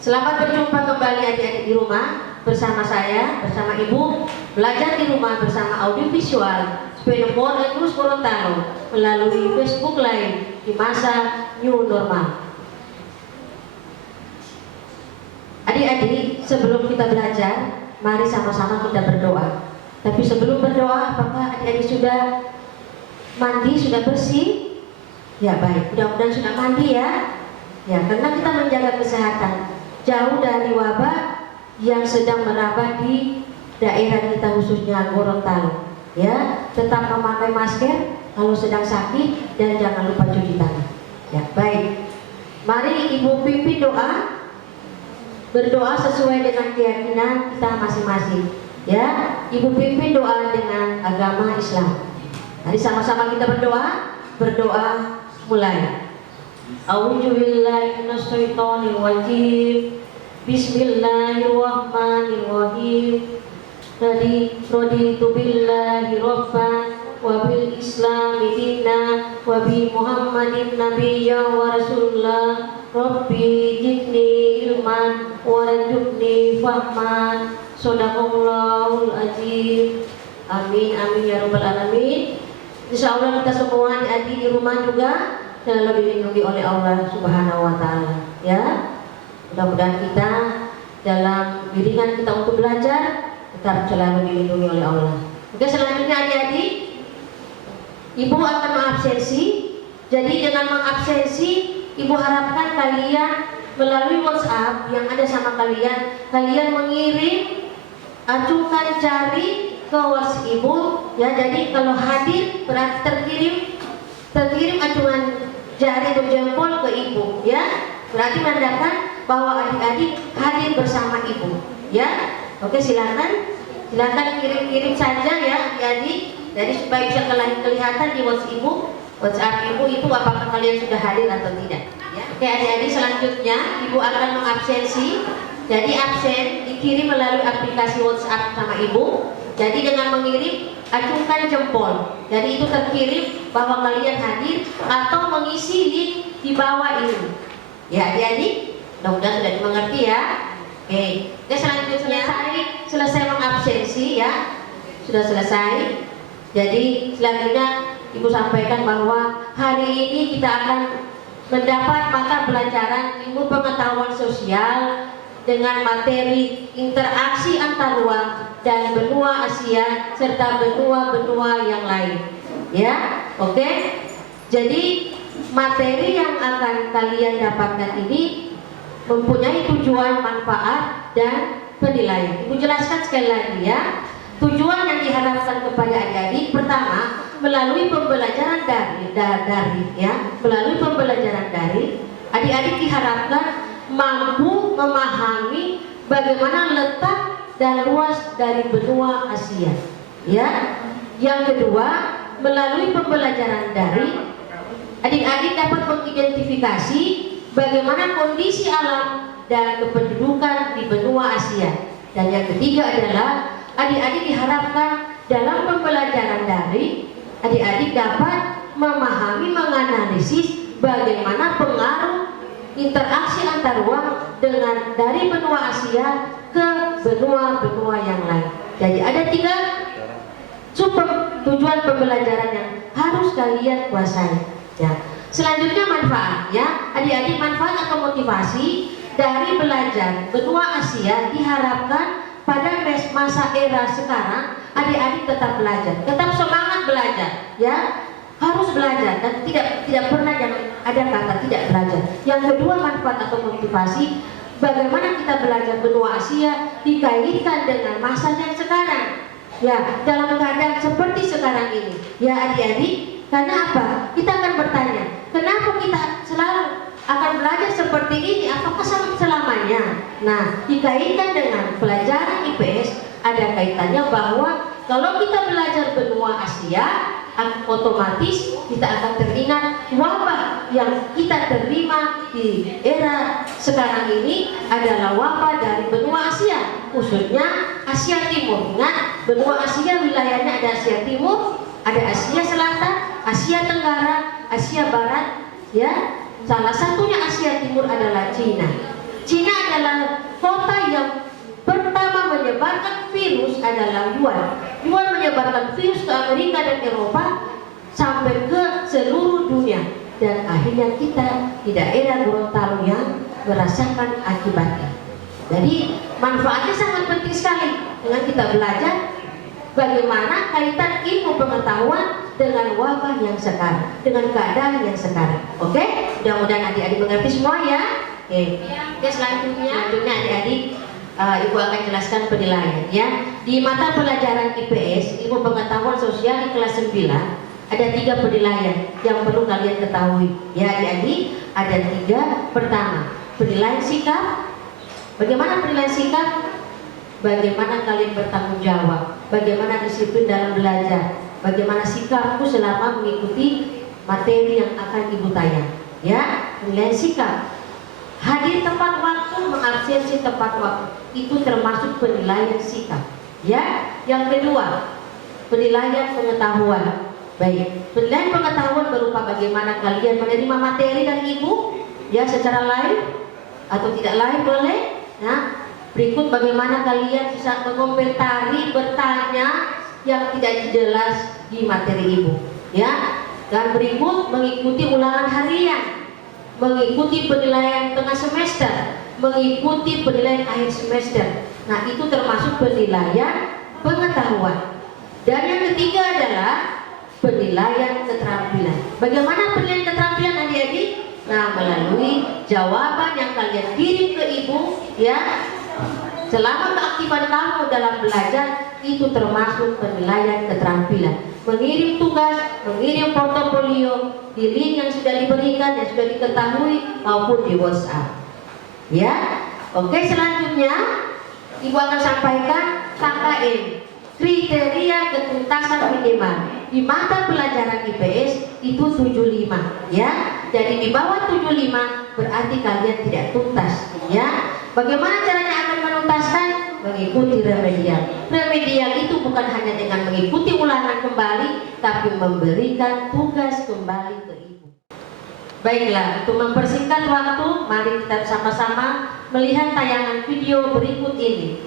Selamat berjumpa kembali adik-adik di rumah bersama saya, bersama Ibu, belajar di rumah bersama audiovisual Sepedopon Ekrus Gorontalo melalui Facebook Live di masa new normal. Adik-adik, sebelum kita belajar, mari sama-sama kita berdoa. Tapi sebelum berdoa, apakah adik-adik sudah mandi, sudah bersih? Ya baik, mudah-mudahan sudah mandi ya. Ya, karena kita menjaga kesehatan, jauh dari wabah yang sedang merabak di daerah kita khususnya Gorontalo. Ya, tetap memakai masker kalau sedang sakit dan jangan lupa cuci tangan. Ya, baik. Mari Ibu pimpin doa, berdoa sesuai dengan keyakinan kita masing-masing. Ya, Ibu pimpin doa dengan agama Islam. Mari sama-sama kita berdoa. Berdoa mulai. A'udzubillahi minasyaitonir rajim. Bismillahirrahmanirrahim. Raditu billahi rabban wa bil islami dinna wa bi Muhammadin nabiyya wa rasulullah. Rabbi zidni ilman warzuqni fahman. Shadaqallahul azim. Amin amin ya rabbal alamin. Insyaallah kita semua adik-adik di rumah juga selalu dilindungi oleh Allah Subhanahu wa taala ya. Mudah-mudahan kita dalam bimbingan kita untuk belajar tetap selalu dilindungi oleh Allah. Oke, selanjutnya adik-adik, Ibu akan mengabsensi. Jadi dengan mengabsensi, Ibu harapkan kalian melalui WhatsApp yang ada sama kalian, kalian mengirim, acukan jari ke WhatsApp Ibu ya. Jadi kalau hadir berarti terkirim acuan jari atau jempol ke Ibu ya. Berarti menandakan bahwa adik-adik hadir bersama Ibu ya. Oke, silakan kirim saja ya adik-adik. Jadi supaya bisa kelihatan di WhatsApp Ibu itu apakah kalian sudah hadir atau tidak ya. Oke adik-adik, selanjutnya Ibu akan mengabsensi. Jadi absen dikirim melalui aplikasi WhatsApp sama Ibu. Jadi dengan mengirim acungkan jempol. Jadi itu terkirim bahwa kalian hadir atau mengisi link di bawah ini. Ya adik-adik, mudah-mudahan sudah dimengerti ya. Oke, selanjutnya selesai mengabsensi ya. Sudah selesai. Jadi selanjutnya Ibu sampaikan bahwa hari ini kita akan mendapat mata pelajaran ilmu pengetahuan sosial dengan materi interaksi antar ruang dan benua Asia serta benua-benua yang lain ya. Oke, jadi materi yang akan kalian dapatkan ini mempunyai tujuan, manfaat, dan penilaian. Ibu jelaskan sekali lagi ya. Tujuan yang diharapkan kepada adik-adik, pertama melalui pembelajaran daring ya. Melalui pembelajaran daring, adik-adik diharapkan mampu memahami bagaimana letak dan luas dari benua Asia ya. Yang kedua, melalui pembelajaran daring, adik-adik dapat mengidentifikasi bagaimana kondisi alam dan kependudukan di benua Asia. Dan yang ketiga adalah adik-adik diharapkan dalam pembelajaran daring, adik-adik dapat memahami, menganalisis bagaimana pengaruh interaksi antar ruang dari benua Asia ke benua-benua yang lain. Jadi ada 3 tujuan pembelajaran yang harus kalian kuasai ya. Selanjutnya manfaat ya. Adik-adik, manfaat atau motivasi dari belajar benua Asia diharapkan pada masa era sekarang adik-adik tetap belajar, tetap semangat belajar ya. Harus belajar dan tidak pernah yang ada kata tidak belajar. Yang kedua, manfaat atau motivasi bagaimana kita belajar benua Asia dikaitkan dengan masa yang sekarang ya, dalam keadaan seperti sekarang ini ya adik-adik. Karena apa? Kita akan bertanya, kenapa kita selalu akan belajar seperti ini? Apakah selamanya? Nah, dikaitkan dengan pelajaran IPS ada kaitannya bahwa kalau kita belajar benua Asia, otomatis kita akan teringat wabah yang kita terima di era sekarang ini adalah wabah dari benua Asia, khususnya Asia Timur. Ingat, benua Asia wilayahnya ada Asia Timur, ada Asia Selatan, Asia Tenggara, Asia Barat ya. Salah satunya Asia Timur adalah Cina. Cina adalah virus adalah Yuan. Yuan menyebarkan virus ke Amerika dan Eropa sampai ke seluruh dunia, dan akhirnya kita di daerah Gorontalo yang merasakan akibatnya. Jadi manfaatnya sangat penting sekali dengan kita belajar bagaimana kaitan ilmu pengetahuan dengan wabah yang sekarang, dengan keadaan yang sekarang. Oke? Mudah-mudahan adik-adik mengerti semua ya. Oke, selanjutnya adik-adik, Ibu akan jelaskan penilaian ya. Di mata pelajaran IPS, ilmu pengetahuan sosial di kelas 9, ada 3 penilaian yang perlu kalian ketahui. Ya adik-adik, ada 3. Pertama, penilaian sikap. Bagaimana penilaian sikap? Bagaimana kalian bertanggung jawab, bagaimana disiplin dalam belajar, bagaimana sikapku selama mengikuti materi yang akan Ibu tanya. Ya, penilaian sikap. Hadir tepat waktu, mengabsensi tepat waktu, itu termasuk penilaian sikap. Ya, yang kedua, penilaian pengetahuan. Baik, penilaian pengetahuan berupa bagaimana kalian menerima materi dari Ibu, ya secara live atau tidak live boleh. Nah, berikut bagaimana kalian bisa mengomentari, bertanya yang tidak jelas di materi Ibu, ya. Dan berikut mengikuti ulangan harian, mengikuti penilaian tengah semester, mengikuti penilaian akhir semester. Nah, itu termasuk penilaian pengetahuan. Dan yang ketiga adalah penilaian keterampilan. Bagaimana penilaian keterampilan adik-adik? Nah, melalui jawaban yang kalian kirim ke Ibu, ya. Selama keaktifan kamu dalam belajar, itu termasuk penilaian keterampilan. Mengirim tugas, mengirim portofolio di link yang sudah diberikan, yang sudah diketahui, maupun di WhatsApp. Ya, oke, selanjutnya Ibu akan sampaikan KKM, kriteria ketuntasan minimal. Di mata pelajaran IPS itu 75, ya. Jadi di bawah 75 berarti kalian tidak tuntas, ya. Bagaimana caranya akan menuntaskan? Mengikuti remedial. Remedial itu bukan hanya dengan mengikuti ulangan kembali, tapi memberikan tugas kembali ke Ibu. Baiklah, untuk mempersingkat waktu, mari kita sama-sama melihat tayangan video berikut ini.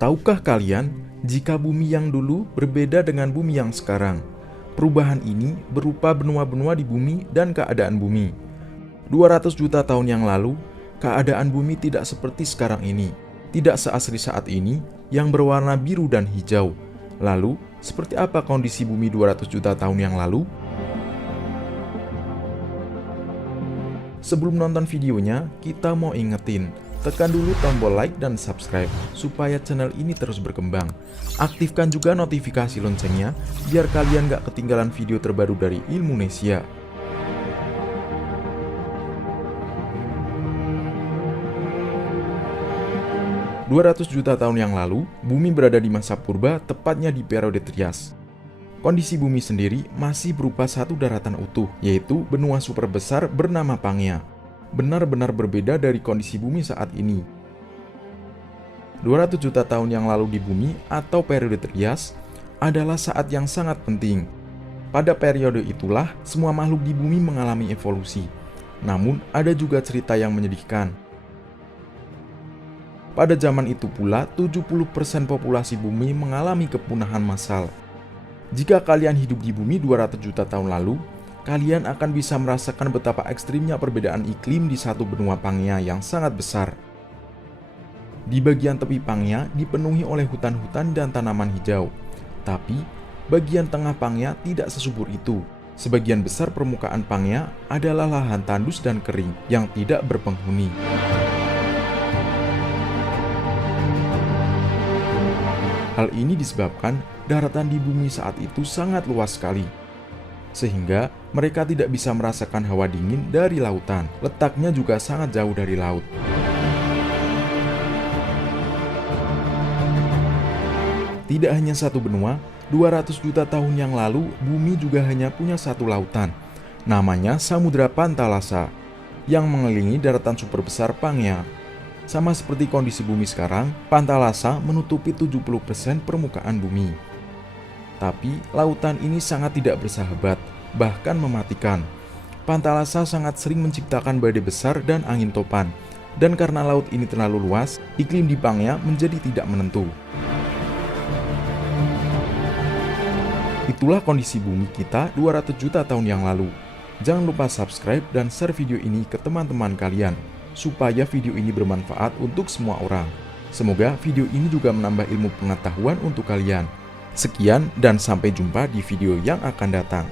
Tahukah kalian, jika bumi yang dulu berbeda dengan bumi yang sekarang? Perubahan ini berupa benua-benua di bumi dan keadaan bumi. 200 juta tahun yang lalu, keadaan bumi tidak seperti sekarang ini. Tidak seasri saat ini, yang berwarna biru dan hijau. Lalu, seperti apa kondisi bumi 200 juta tahun yang lalu? Sebelum nonton videonya, kita mau ingetin, tekan dulu tombol like dan subscribe supaya channel ini terus berkembang. Aktifkan juga notifikasi loncengnya biar kalian gak ketinggalan video terbaru dari Ilmunesia. ...200 juta tahun yang lalu, bumi berada di masa purba, tepatnya di periode Trias. Kondisi bumi sendiri masih berupa satu daratan utuh, yaitu benua super besar bernama Pangea. Benar-benar berbeda dari kondisi bumi saat ini. 200 juta tahun yang lalu di bumi atau periode Trias adalah saat yang sangat penting. Pada periode itulah semua makhluk di bumi mengalami evolusi. Namun ada juga cerita yang menyedihkan. Pada zaman itu pula 70% populasi bumi mengalami kepunahan massal. Jika kalian hidup di bumi 200 juta tahun lalu, kalian akan bisa merasakan betapa ekstrimnya perbedaan iklim di satu benua Pangea yang sangat besar. Di bagian tepi Pangea dipenuhi oleh hutan-hutan dan tanaman hijau. Tapi, bagian tengah Pangea tidak sesubur itu. Sebagian besar permukaan Pangea adalah lahan tandus dan kering yang tidak berpenghuni. Hal ini disebabkan daratan di bumi saat itu sangat luas sekali. Sehingga mereka tidak bisa merasakan hawa dingin dari lautan. Letaknya juga sangat jauh dari laut. Tidak hanya satu benua, 200 juta tahun yang lalu bumi juga hanya punya satu lautan. Namanya Samudra Pantalasa yang mengelilingi daratan super besar Pangea. Sama seperti kondisi bumi sekarang, Pantalasa menutupi 70% permukaan bumi. Tapi, lautan ini sangat tidak bersahabat, bahkan mematikan. Pantalasa sangat sering menciptakan badai besar dan angin topan. Dan karena laut ini terlalu luas, iklim di Pangea menjadi tidak menentu. Itulah kondisi bumi kita 200 juta tahun yang lalu. Jangan lupa subscribe dan share video ini ke teman-teman kalian, supaya video ini bermanfaat untuk semua orang. Semoga video ini juga menambah ilmu pengetahuan untuk kalian. Sekian dan sampai jumpa di video yang akan datang.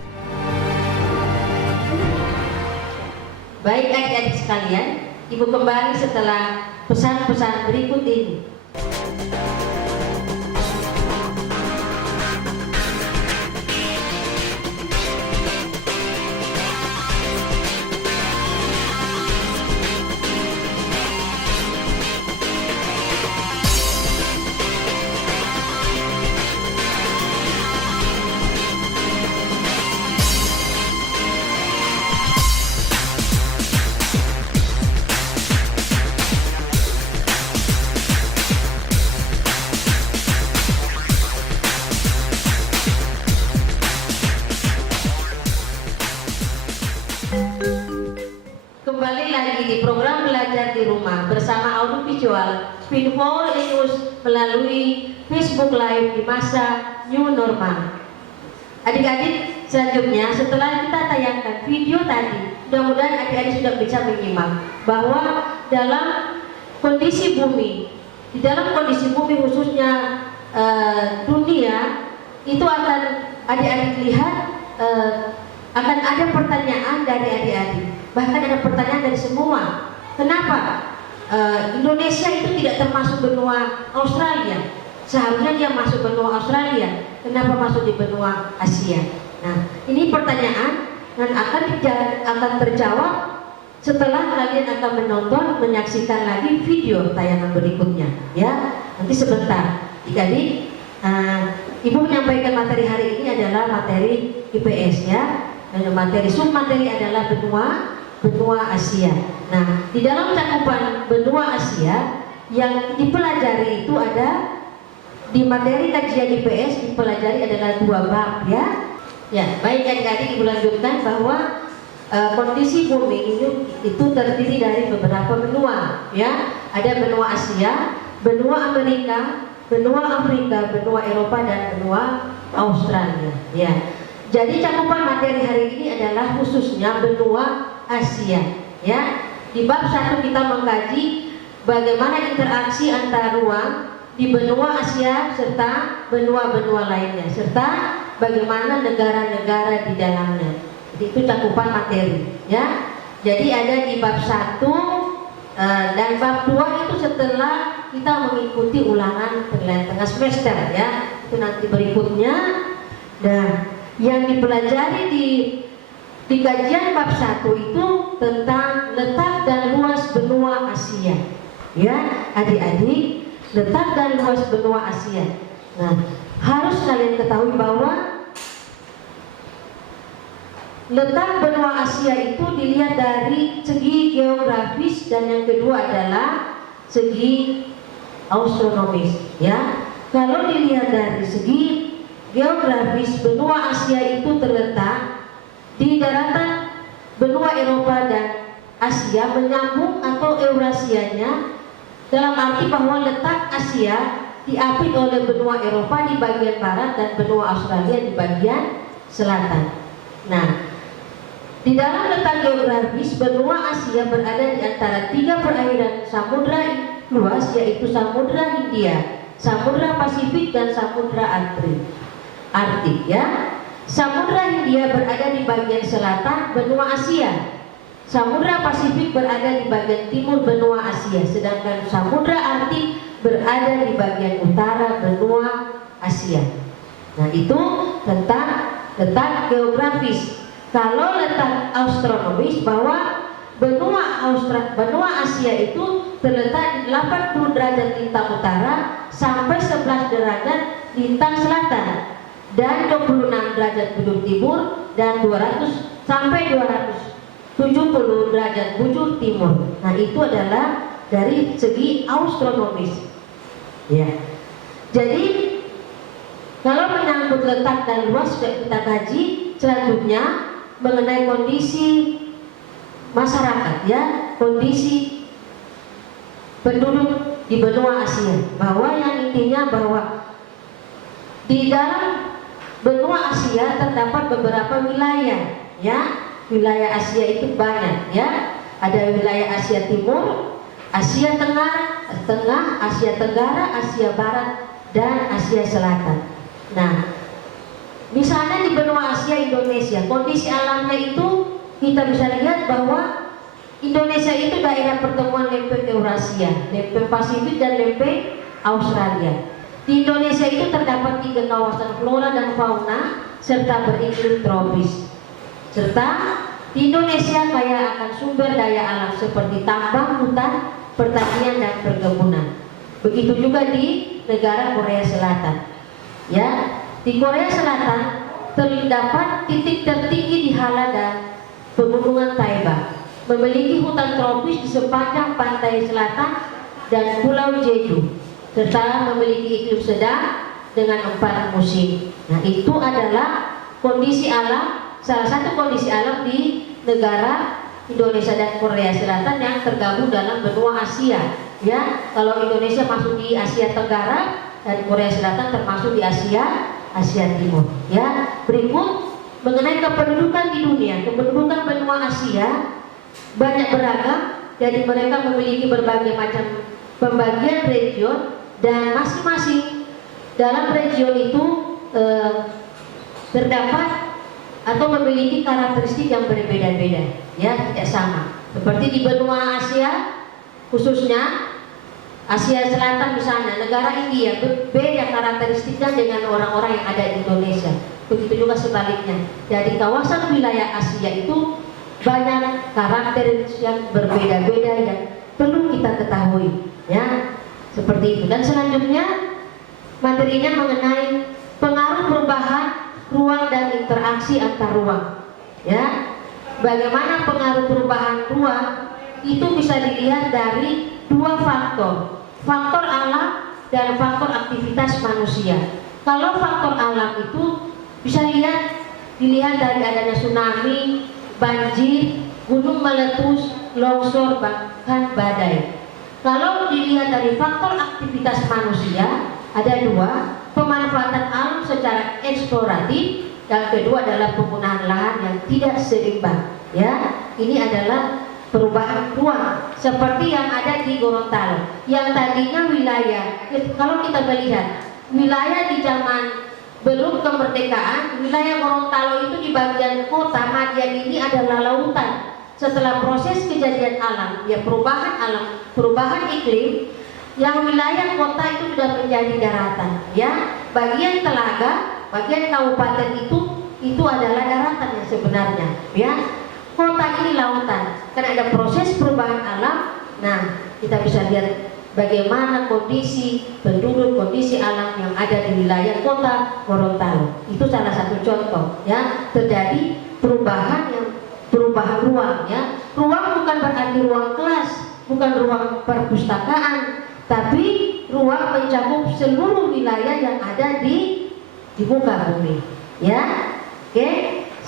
Baik adik-adik sekalian, Ibu kembali setelah pesan-pesan berikut ini. Kembali lagi di program belajar di rumah bersama audiovisual Spin4 News melalui Facebook Live di masa new normal. Adik-adik, selanjutnya setelah kita tayangkan video tadi, mudah-mudahan adik-adik sudah bisa menyimak bahwa dalam kondisi bumi, di dalam kondisi bumi khususnya dunia, itu akan adik-adik lihat akan ada pertanyaan dari adik-adik. Bahkan ada pertanyaan dari semua. Kenapa Indonesia itu tidak termasuk benua Australia? Seharusnya dia masuk benua Australia. Kenapa masuk di benua Asia? Nah, ini pertanyaan dan akan terjawab setelah kalian akan menonton, menyaksikan lagi video tayangan berikutnya. Ya, nanti sebentar. Jadi, Ibu menyampaikan materi hari ini adalah materi IPS ya. Dan materi submateri adalah benua Asia. Nah, di dalam cakupan benua Asia yang dipelajari itu ada di materi kajian IPS dipelajari adalah 2 bab ya. Ya, baik adik-adik, Ibu lanjutkan bahwa kondisi bumi ini itu terdiri dari beberapa benua ya. Ada benua Asia, benua Amerika, benua Afrika, benua Eropa dan benua Australia ya. Jadi cakupan materi hari ini adalah khususnya benua Asia ya. Di bab 1 kita mengkaji bagaimana interaksi antar ruang di benua Asia serta benua-benua lainnya, serta bagaimana negara-negara di dalamnya. Jadi itu cakupan materi ya. Jadi ada di bab 1 dan bab 2 itu setelah kita mengikuti ulangan penilaian tengah semester ya. Itu nanti berikutnya. Nah, yang dipelajari di kajian bab 1 itu tentang letak dan luas benua Asia ya adik-adik, letak dan luas benua Asia. Nah, harus kalian ketahui bahwa letak benua Asia itu dilihat dari segi geografis dan yang kedua adalah segi astronomis ya. Kalau dilihat dari segi geografis, benua Asia itu terletak di daratan benua Eropa dan Asia menyambung atau Eurasianya, dalam arti bahwa letak Asia diapit oleh benua Eropa di bagian barat dan benua Australia di bagian selatan. Nah, di dalam letak geografis benua Asia berada di antara 3 perairan samudra luas, yaitu Samudra Hindia, Samudra Pasifik dan Samudra Arktik ya. Samudra Hindia berada di bagian selatan benua Asia. Samudra Pasifik berada di bagian timur benua Asia, sedangkan Samudra Arktik berada di bagian utara benua Asia. Nah, itu tentang letak geografis. Kalau letak astronomis, bahwa benua Asia itu terletak di 80 derajat lintang utara sampai 11 derajat lintang selatan dan 26 derajat bujur timur dan 200 sampai 270 derajat bujur timur. Nah, itu adalah dari segi astronomis ya. Jadi kalau menyangkut letak dan luas sudah kita kaji. Selanjutnya mengenai kondisi masyarakat ya, kondisi penduduk di benua Asia, bahwa yang intinya bahwa di dalam benua Asia terdapat beberapa wilayah, ya. Wilayah Asia itu banyak, ya. Ada wilayah Asia Timur, Asia Tengah, Asia Tenggara, Asia Barat, dan Asia Selatan. Nah, misalnya di benua Asia Indonesia, kondisi alamnya itu kita bisa lihat bahwa Indonesia itu daerah pertemuan lempeng Eurasia, lempeng Pasifik, dan lempeng Australia. Di Indonesia itu terdapat 3 kawasan flora dan fauna serta beriklim tropis. Serta di Indonesia kaya akan sumber daya alam seperti tambang, hutan, pertanian, dan perkebunan. Begitu juga di negara Korea Selatan. Ya, di Korea Selatan terdapat titik tertinggi di Halada, Pegunungan Taiba, memiliki hutan tropis di sepanjang pantai selatan dan Pulau Jeju, serta memiliki iklim sedang dengan 4 musim. Nah, itu adalah kondisi alam, salah satu kondisi alam di negara Indonesia dan Korea Selatan yang tergabung dalam benua Asia. Ya, kalau Indonesia masuk di Asia Tenggara dan Korea Selatan termasuk di Asia Timur. Ya, berikut mengenai kependudukan di dunia. Kependudukan benua Asia banyak beragam, jadi mereka memiliki berbagai macam pembagian region, dan masing-masing dalam region itu terdapat atau memiliki karakteristik yang berbeda-beda, ya, tidak sama. Seperti di benua Asia, khususnya Asia Selatan misalnya, negara India beda karakteristiknya dengan orang-orang yang ada di Indonesia. Begitu juga sebaliknya. Jadi kawasan wilayah Asia itu banyak karakter yang berbeda-beda yang perlu kita ketahui, ya, seperti itu. Dan selanjutnya materinya mengenai pengaruh perubahan ruang dan interaksi antar ruang, ya. Bagaimana pengaruh perubahan ruang itu bisa dilihat dari 2 faktor, faktor alam dan faktor aktivitas manusia. Kalau faktor alam itu bisa dilihat dari adanya tsunami, banjir, gunung meletus, longsor, bahkan badai. Kalau dilihat dari faktor aktivitas manusia, ada 2, pemanfaatan alam secara eksploratif, yang kedua adalah penggunaan lahan yang tidak seimbang. Ya, ini adalah perubahan ruang seperti yang ada di Gorontalo, yang tadinya wilayah, kalau kita melihat wilayah di zaman belum kemerdekaan, wilayah Gorontalo itu di bagian kota Madiun ini adalah lautan. Setelah proses kejadian alam, ya perubahan alam, perubahan iklim, yang wilayah kota itu sudah menjadi daratan, ya. Bagian telaga, bagian kabupaten itu adalah daratan yang sebenarnya, ya. Kota ini lautan, karena ada proses perubahan alam. Nah, kita bisa lihat bagaimana kondisi penduduk, kondisi alam yang ada di wilayah kota Gorontalo. Itu salah satu contoh, ya, terjadi perubahan ruang, ya. Ruang bukan berarti ruang kelas, bukan ruang perpustakaan, tapi ruang mencakup seluruh wilayah yang ada di muka bumi, ya. Oke.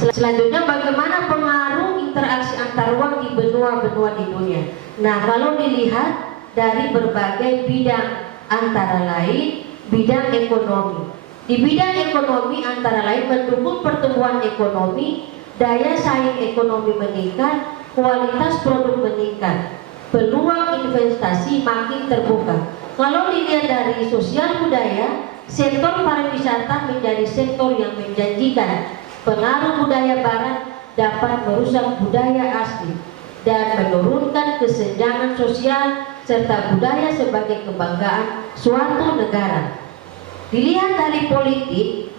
Selanjutnya bagaimana pengaruh interaksi antar ruang di benua-benua di dunia. Nah, kalau dilihat dari berbagai bidang, antara lain bidang ekonomi. Di bidang ekonomi antara lain mendukung pertumbuhan ekonomi, daya saing ekonomi meningkat, kualitas produk meningkat, peluang investasi makin terbuka. Kalau dilihat dari sosial budaya, sektor pariwisata menjadi sektor yang menjanjikan. Pengaruh budaya barat dapat merusak budaya asli dan menurunkan kesenjangan sosial serta budaya sebagai kebanggaan suatu negara. Dilihat dari politik,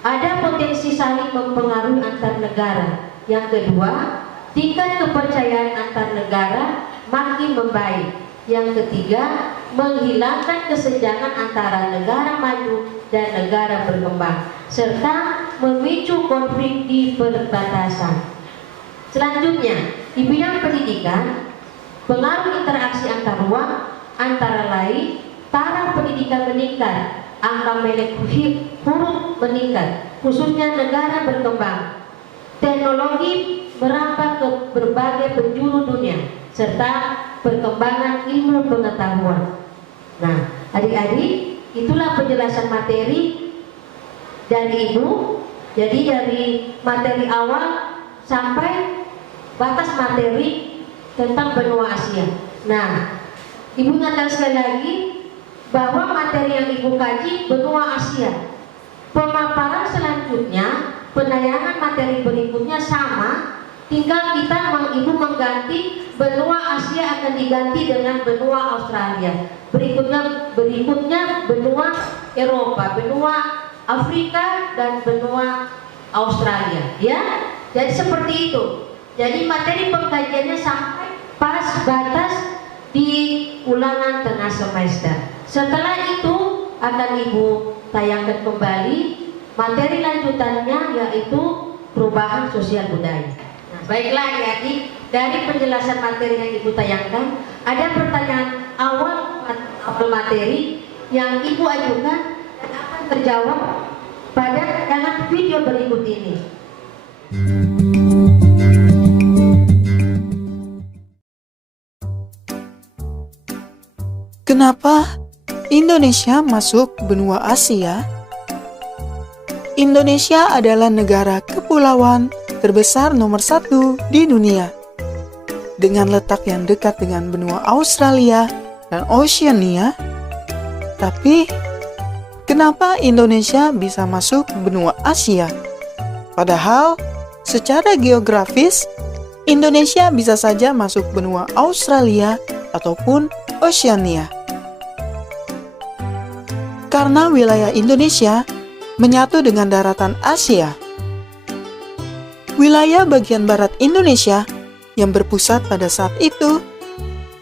ada potensi saling mempengaruhi antar negara. Yang kedua, tingkat kepercayaan antar negara makin membaik. Yang ketiga, menghilangkan kesenjangan antara negara maju dan negara berkembang, serta memicu konflik di perbatasan. Selanjutnya, di bidang pendidikan, pengaruh interaksi antar ruang antara lain taraf pendidikan meningkat, angka melek huruf meningkat, khususnya negara berkembang. Teknologi merambah ke berbagai penjuru dunia, serta perkembangan ilmu pengetahuan. Nah, adik-adik, itulah penjelasan materi dari Ibu. Jadi dari materi awal sampai batas materi tentang benua Asia. Nah, Ibu ingatkan sekali lagi bahwa materi yang Ibu kaji benua Asia. Pemaparan selanjutnya, penayangan materi berikutnya sama, tinggal Ibu mengganti benua Asia akan diganti dengan benua Australia. Berikutnya benua Eropa, benua Afrika dan benua Australia, ya. Jadi seperti itu. Jadi materi pengkajiannya sampai pas batas di ulangan tengah semester. Setelah itu akan Ibu tayangkan kembali materi lanjutannya, yaitu perubahan sosial budaya. Nah, baiklah adik-adik, dari penjelasan materi yang Ibu tayangkan, ada pertanyaan awal materi yang Ibu ajukan dan akan terjawab pada dalam video berikut ini. Kenapa Indonesia masuk benua Asia? Indonesia adalah negara kepulauan terbesar nomor 1 di dunia, dengan letak yang dekat dengan benua Australia dan Oceania. Tapi, kenapa Indonesia bisa masuk benua Asia? Padahal, secara geografis, Indonesia bisa saja masuk benua Australia ataupun Oceania. Karena wilayah Indonesia menyatu dengan daratan Asia. Wilayah bagian barat Indonesia yang berpusat pada saat itu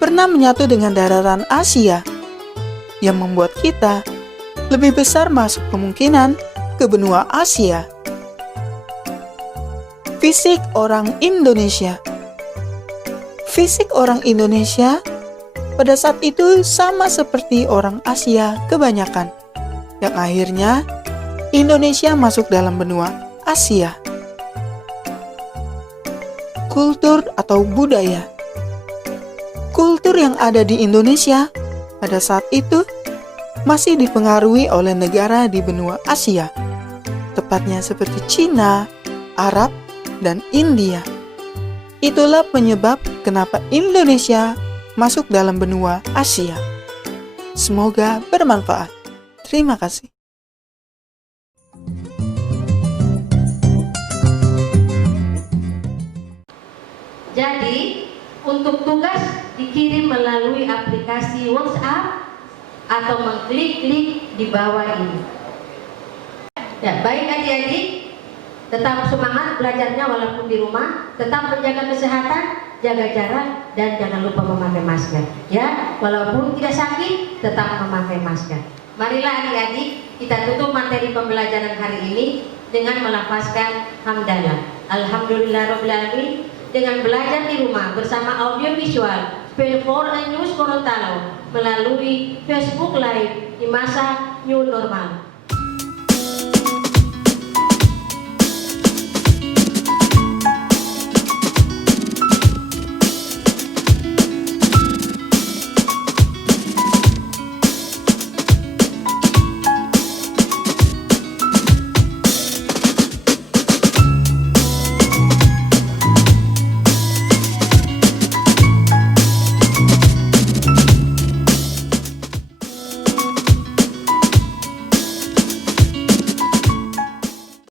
pernah menyatu dengan daratan Asia, yang membuat kita lebih besar masuk kemungkinan ke benua Asia. Fisik orang Indonesia. Fisik orang Indonesia pada saat itu sama seperti orang Asia kebanyakan, yang akhirnya Indonesia masuk dalam benua Asia. Kultur atau budaya. Kultur yang ada di Indonesia pada saat itu masih dipengaruhi oleh negara di benua Asia, tepatnya seperti Cina, Arab, dan India. Itulah penyebab kenapa Indonesia masuk dalam benua Asia. Semoga bermanfaat. Terima kasih. Jadi, untuk tugas dikirim melalui aplikasi WhatsApp atau mengklik-klik di bawah ini. Ya, baik adik-adik, tetap semangat belajarnya walaupun di rumah, tetap menjaga kesehatan, jaga jarak, dan jangan lupa memakai masker. Ya, walaupun tidak sakit, tetap memakai masker. Marilah adik-adik, kita tutup materi pembelajaran hari ini dengan melafazkan hamdalah. Alhamdulillahirobbilalamin. Dengan belajar di rumah bersama audio visual Spell4 News Gorontalo melalui Facebook Live di masa new normal.